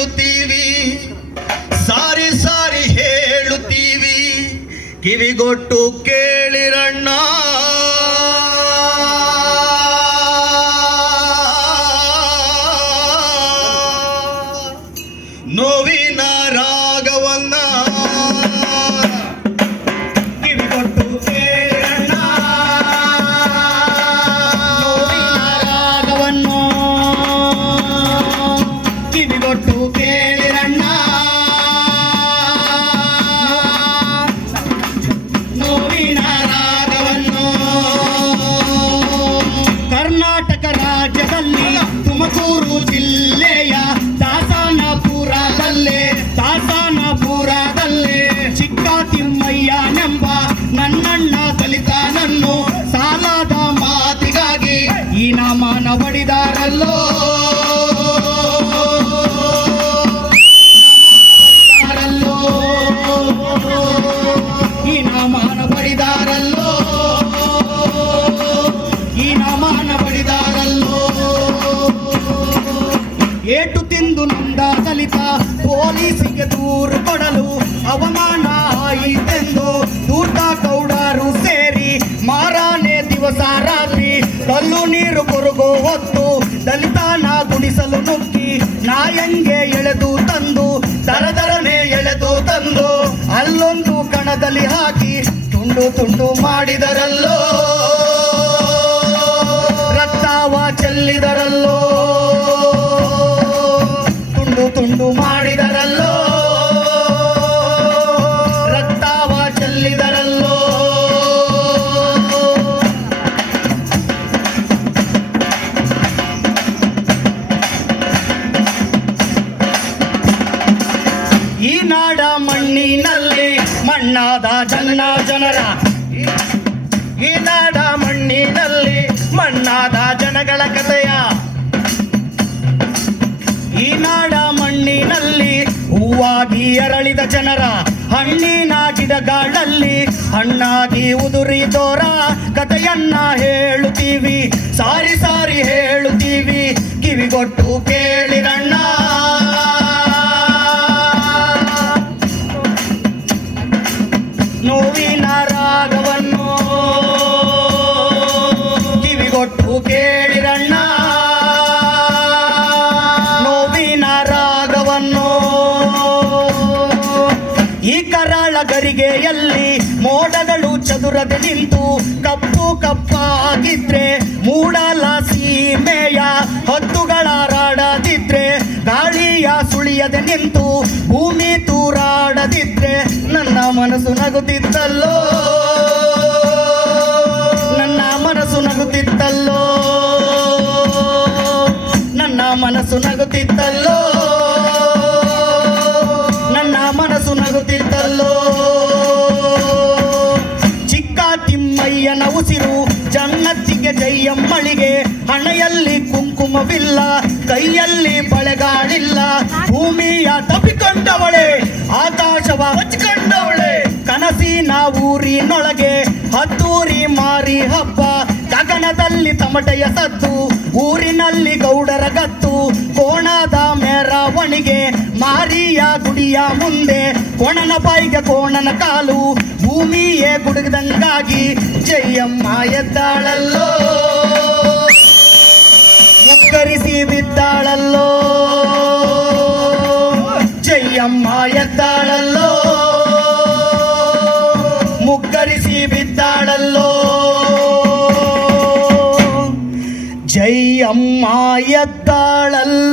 ಬೀಳುತ್ತೀವಿ, ಸಾರಿ ಸಾರಿ ಹೇಳುತ್ತೀವಿ, ಕಿವಿಗೊಟ್ಟು ಕೇಳಿರಣ್ಣ. ನೋವಿನ ರಾಗವನ್ನ ಕಿವಿಗೊಟ್ಟು ಕೇಳಿರಣ್ಣ. ನೋವಿನ ರಾಗವನ್ನು ಕಿವಿಗೊಟ್ಟು ಕೇಳಿರಣ್ಣ. ನೋವಿನ ರಾಗವನ್ನು ಕರ್ನಾಟಕ ರಾಜ್ಯದಲ್ಲಿ ತುಮಕೂರು ಜಿಲ್ಲೆಯ ದಾಸನಪುರದಲ್ಲೇ ಚಿಕ್ಕ ತಿಮ್ಮಯ್ಯನೆಂಬ ನನ್ನಣ್ಣ ದಲಿತನನ್ನು ಸಾಲದ ಮಾತಿಗಾಗಿ ಈ ನಾಮನ ಬಡಿದಾರಲ್ಲೋ. ಈ ನಾಮನ ಬಡಿದಾರಲ್ಲೋ. ಈ ನಾಮನ ಬಡಿದಾರಲ್ಲೋ. ಏಟು ತಿಂದು ನೊಂದ ದಲಿತ ಪೊಲೀಸಿಗೆ ದೂರು ಕೊಡಲು ಅವಮಾನ ಆಯಿತೆಂದು ದೂತ ಗೌಡರು ಸೇರಿ ಮಾರಾನೆ ದಿವಸ ರಾತ್ರಿ ಕಲ್ಲು ನೀರು ಕೊರಗೋ ಹೊತ್ತು ದಲಿತನ ಗುಡಿಸಲು ನುಗ್ಗಿ ನಾಯಂಗೆ ಎಳೆದು ತಂದು ದರದರನೆ ಎಳೆದು ತಂದು ಅಲ್ಲೊಂದು ಕಣದಲ್ಲಿ ಹಾಕಿ ತುಂಡು ತುಂಡು ಮಾಡಿದರಲ್ಲೋ. ರಕ್ತವ ಚೆಲ್ಲಿದರಲ್ಲೋ. ತುಂಡು ಮಾಡಿದರಲ್ಲೋ. ರಕ್ತವ ಚೆಲ್ಲಿದರಲ್ಲೋ. ಈ ನಾಡ ಮಣ್ಣಿನಲ್ಲಿ ಮಣ್ಣಾದ ಜನರ, ಈ ನಾಡ ಮಣ್ಣಿನಲ್ಲಿ ಮಣ್ಣಾದ ಜನಗಳ ಕಥೆಯ, ಈ ನಾಡ ಮಣ್ಣಿನಲ್ಲಿ ಹೂವಾಗಿ ಅರಳಿದ ಜನರ ಹಣ್ಣಿನ ಗಿಡಗಳಲ್ಲಿ ಹಣ್ಣಾಗಿ ಉದುರಿದೋರ ಕಥೆಯನ್ನ ಹೇಳುತ್ತೀವಿ, ಸಾರಿ ಸಾರಿ ಹೇಳುತ್ತೀವಿ, ಕಿವಿಗೊಟ್ಟು ಕೇಳಿರಣ್ಣ. ನೋವಿನ ರಾಗವನ್ನು ಕಿವಿಗೊಟ್ಟು ಕೇಳಿರಣ್ಣ. ಈ ಕರಾಳ ಗರಿಗೆಯಲ್ಲಿ ಮೋಡಗಳು ಚದುರದೆ ನಿಂತು ಕಪ್ಪು ಕಪ್ಪಾಗಿದ್ರೆ, ಮೂಡಲ ಸೀಮೆಯ ಹದ್ದುಗಳಾಡದಿದ್ರೆ, ಗಾಳಿಯ ಸುಳಿಯದೆ ನಿಂತು ಭೂಮಿ ತೂರಾಡದಿದ್ರೆ, ನನ್ನ ಮನಸ್ಸು ನಗುತ್ತಿತ್ತಲ್ಲೋ. ನನ್ನ ಮನಸ್ಸು ನಗುತ್ತಿತ್ತಲ್ಲೋ. ನನ್ನ ಮನಸ್ಸು ನಗುತ್ತಿತ್ತಲ್ಲೋ. ನನ್ನ ಮನಸ್ಸು ನಗುತ್ತಿತ್ತಲ್ಲೋ. ಚಿಕ್ಕ ತಿಮ್ಮಯ್ಯನ ಉಸಿರು ಜನ್ನತ್ತಿಗೆ ಜಯ್ಯಮ್ಮಳಿಗೆ, ಹಣೆಯಲ್ಲಿ ಕುಂಕುಮವಿಲ್ಲ, ಕೈಯಲ್ಲಿ ಬಳೆಗಾಳಿಲ್ಲ, ಭೂಮಿಯ ತಪ್ಪಿಕೊಂಡವಳೆ, ಆಕಾಶವ ಹಚ್ಚಿಕೊಂಡವಳೆ, ಕನಸಿನ ಊರಿನೊಳಗೆ ಹತ್ತೂರಿ ಮಾರಿ ಹಬ್ಬ, ಗಗನದಲ್ಲಿ ತಮಟೆಯ ಸದ್ದು, ಊರಿನಲ್ಲಿ ಗೌಡರ ಗತ್ತು, ಕೋಣದ ಮೆರವಣಿಗೆ, ಮಾರಿಯ ಗುಡಿಯ ಮುಂದೆ ಕೋಣನ ಬಾಯಿಗೆ ಕೋಣನ ಕಾಲು, ಭೂಮಿಯೇ ಗುಡುಗದಂಗಾಗಿ ಜಯಮ್ಮ ಎದ್ದಾಳಲ್ಲೋ. ಮುಗ್ಗರಿಸಿ ಬಿದ್ದಾಳಲ್ಲೋ. ಜಯಮ್ಮ ಎದ್ದಾಳಲ್ಲೋ. ಮುಗ್ಗರಿಸಿ ಬಿದ್ದಾಳಲ್ಲೋ. ಜಯಮ್ಮ ಎದ್ದಾಳಲ್ಲೋ.